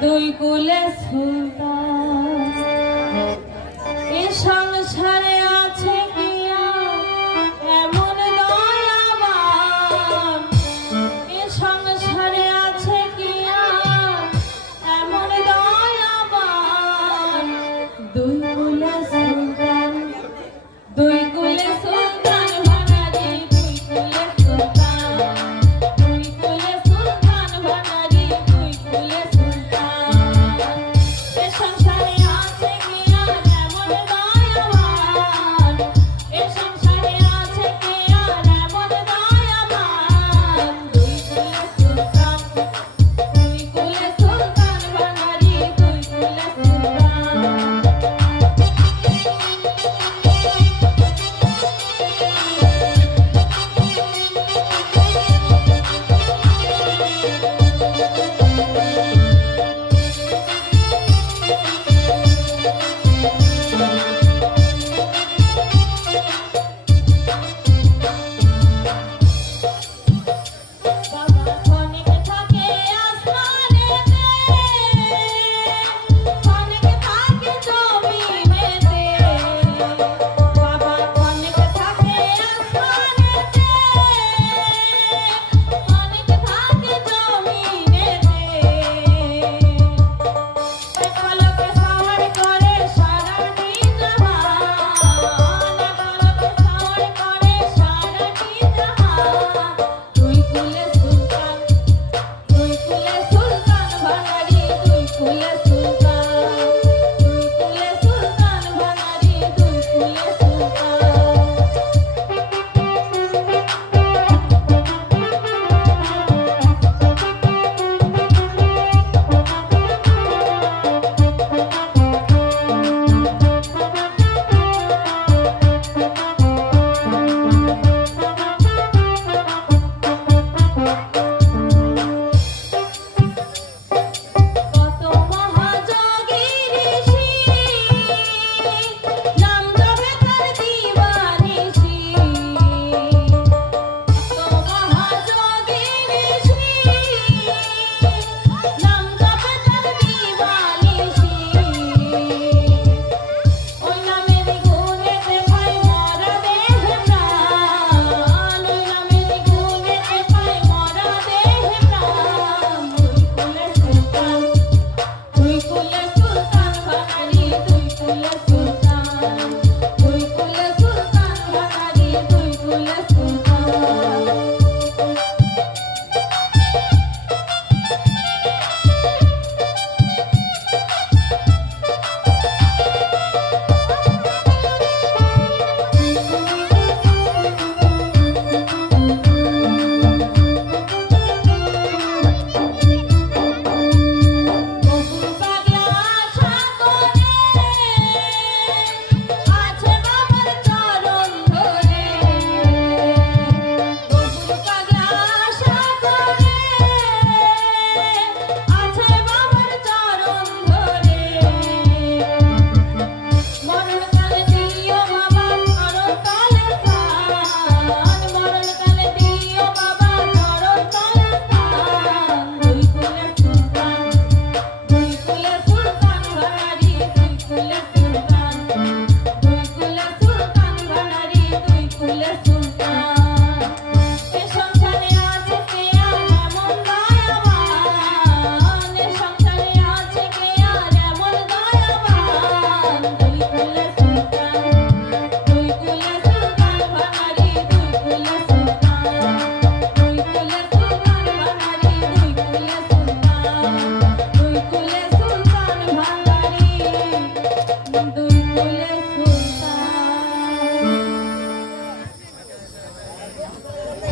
দুই কুলে সুলতান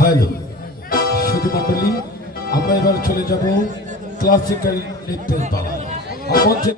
হ্যালো মন্ডলী আমরা এবার চলে যাব ক্লাসিক্যাল নৃত্যের পালায়।